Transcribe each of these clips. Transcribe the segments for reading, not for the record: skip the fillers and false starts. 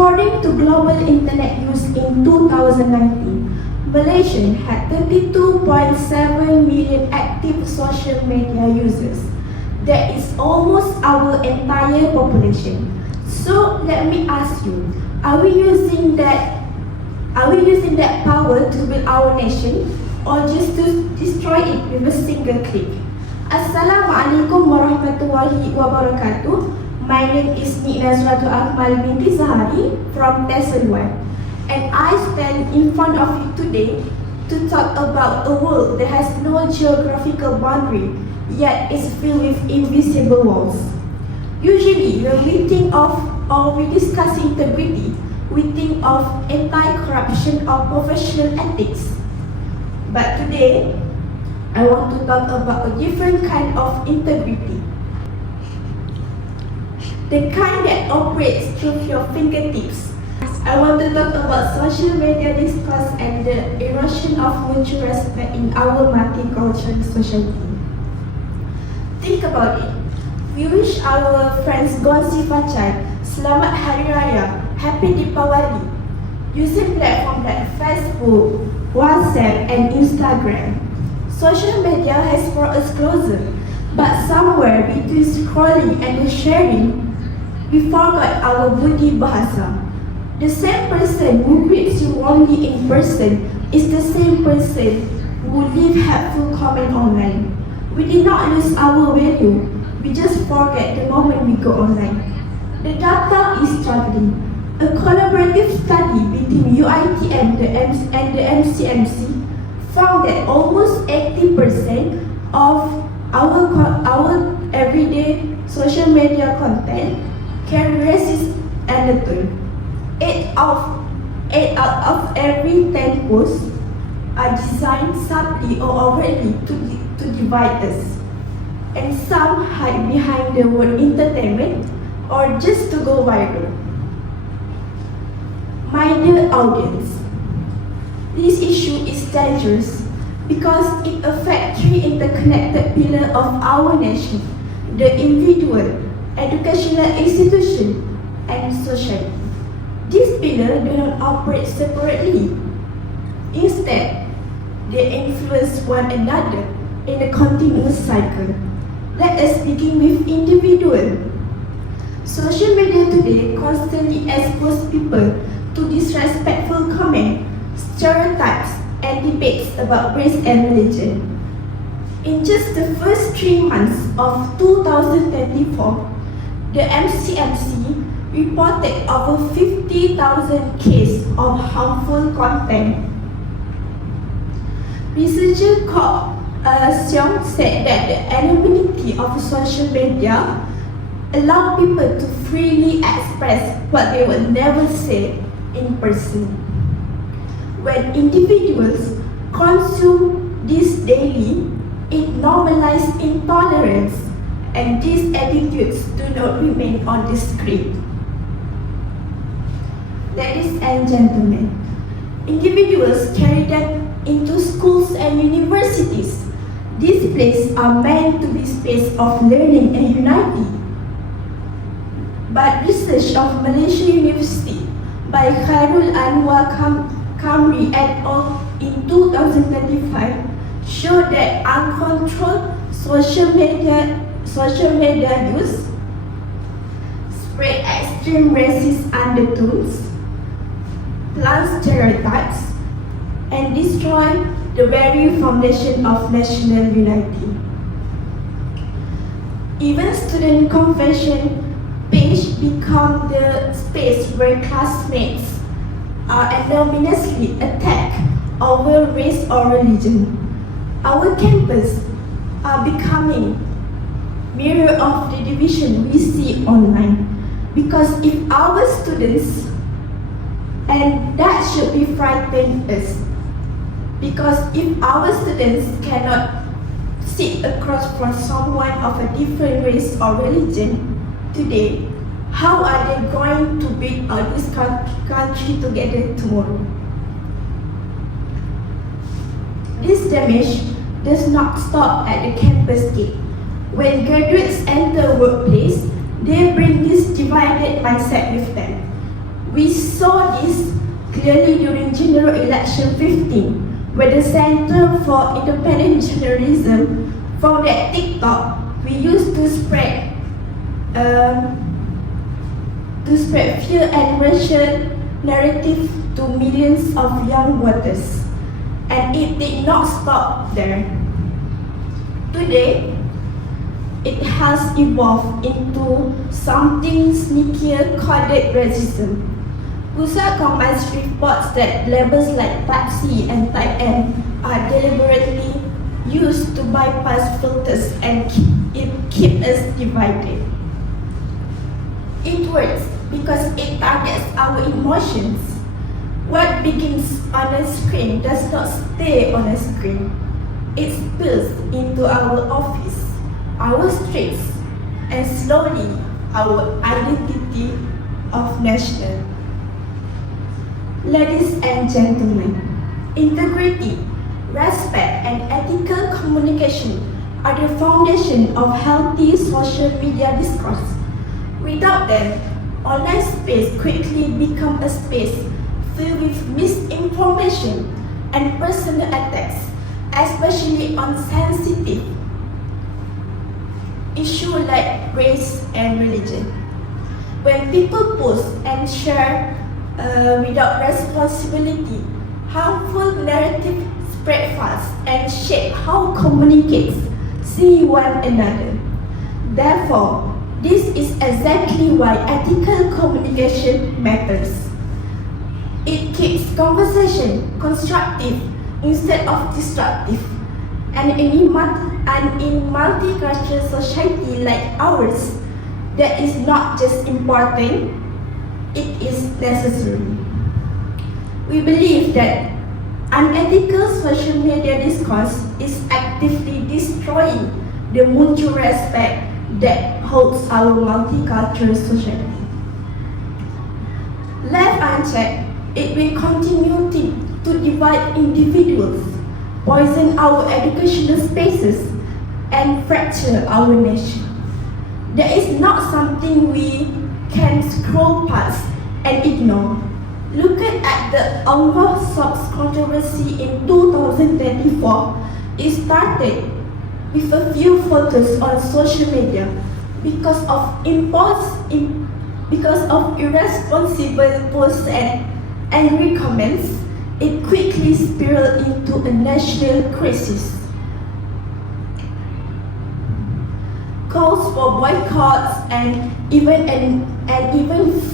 According to global internet use in 2019, Malaysia had 32.7 million active social media users. That is almost our entire population. So let me ask you, are we using that power to build our nation, or just to destroy it with a single click? Assalamualaikum warahmatullahi wabarakatuh. My name is NAZRATUL AKMAL binti ZAHARI from TESL 1, and I stand in front of you today to talk about a world that has no geographical boundary, yet is filled with invisible walls. Usually, when we think of or we discuss integrity, we think of anti-corruption or professional ethics. But today, I want to talk about a different kind of integrity. The kind that operates through your fingertips. I want to talk about social media discourse and the erosion of mutual respect in our multicultural society. Think about it. We wish our friends Gonsi Facai Selamat Hari Raya, Happy Deepawali, using platforms like Facebook, WhatsApp, and Instagram. Social media has brought us closer, but somewhere between scrolling and sharing, we forgot our budi bahasa. The same person who greets you warmly in person is the same person who leave hateful comment online. We did not lose our value, we just forget the moment we go online. The data is struggling. A collaborative study between UiTM and the MCMC found that almost 80% of our everyday social media content carry racist undertone. 8 out of every 10 posts are designed subtly or overtly to divide us, and some hide behind the word entertainment or just to go viral. My dear audience, this issue is dangerous because it affects three interconnected pillars of our nation: the individual, educational institution, and society. These pillars do not operate separately. Instead, they influence one another in a continuous cycle. Let us begin with individual. Social media today constantly exposes people to disrespectful comments, stereotypes, and debates about race and religion. In just the first 3 months of 2024, the MCMC reported over 50,000 cases of harmful content. Researcher Kok Seong said that the anonymity of social media allow people to freely express what they would never say in person. When individuals consume this daily, it normalizes intolerance, and these attitudes do not remain on the screen. Ladies and gentlemen, individuals carry them into schools and universities. These places are meant to be space of learning and unity. But research of Malaysia University by Khairul Anwar Kamri et al. In 2025 showed that uncontrolled social media use spread extreme racist undertones, plant stereotypes, and destroy the very foundation of national unity. Even student convention page become the space where classmates are anonymously attacked over race or religion. Our campus are becoming mirror of the division we see online, because if our students, and that should be frightening us, because if our students cannot sit across from someone of a different race or religion today, how are they going to build this country together tomorrow? This damage does not stop at the campus gate. When graduates enter workplace, they bring this divided mindset with them. We saw this clearly during General Election 15, where the Center for Independent Journalism found that TikTok we used to spread fear and racial narrative to millions of young voters, and it did not stop there. Today, it has evolved into something sneakier called racism. AKMAL reports that labels like Type C and Type N are deliberately used to bypass filters and keep us divided. It works because it targets our emotions. What begins on a screen does not stay on a screen. It spills into our office, our streets, and slowly our identity of nation. Ladies and gentlemen, integrity, respect, and ethical communication are the foundation of healthy social media discourse. Without them, online space quickly becomes a space filled with misinformation and personal attacks, especially on sensitive issues like race and religion. When people post and share without responsibility, harmful narrative spread fast and shape how communicates see one another. Therefore, this is exactly why ethical communication matters. It keeps conversation constructive instead of destructive. And in multicultural society like ours, that is not just important, it is necessary. We believe that unethical social media discourse is actively destroying the mutual respect that holds our multicultural society. Left unchecked, it will continue to divide individuals, poison our educational spaces, and fracture our nation. That is not something we can scroll past and ignore. Looking at the Alma socks controversy in 2024, it started with a few photos on social media. Because of irresponsible posts and angry comments, it quickly spiraled into a national crisis. Calls for boycotts and even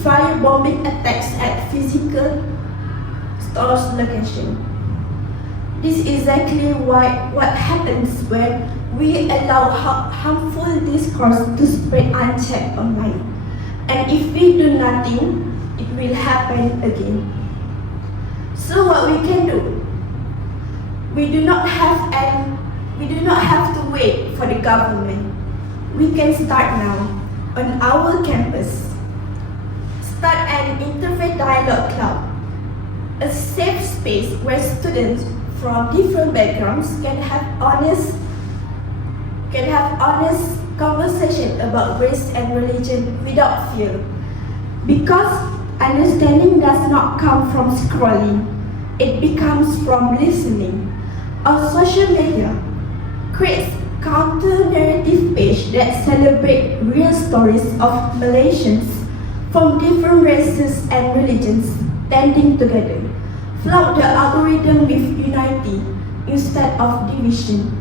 firebombing attacks at physical stores location. This is exactly what happens when we allow harmful discourse to spread unchecked online. And if we do nothing, it will happen again. So what we can do? We do not have to wait for the government. We can start now on our campus. Start an interfaith dialogue club, a safe space where students from different backgrounds can have honest conversation about race and religion without fear. Because understanding does not come from scrolling, it becomes from listening. On social media, create counter-narrative page that celebrate real stories of Malaysians from different races and religions standing together. Flout the algorithm with unity instead of division,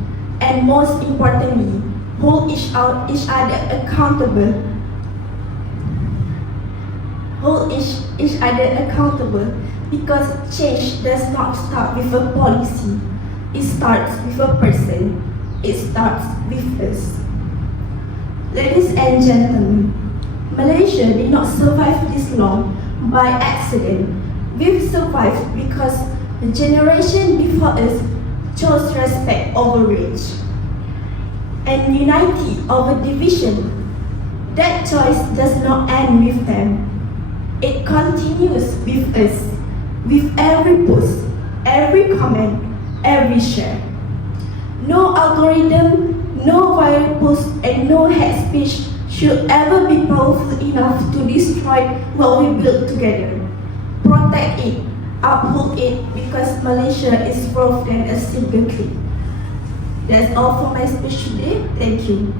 and most importantly, hold each other accountable. Because change does not start with a policy. It starts with a person. It starts with us. Ladies and gentlemen, Malaysia did not survive this long by accident. We've survived because the generation before us chose respect over rage and unity over division. That choice does not end with them. It continues with us, with every post, every comment, every share. No algorithm, no viral post, and no hate speech should ever be powerful enough to destroy what we built together. protect it, uphold it, because Malaysia is more than a single click. That's all for my speech today. Thank you.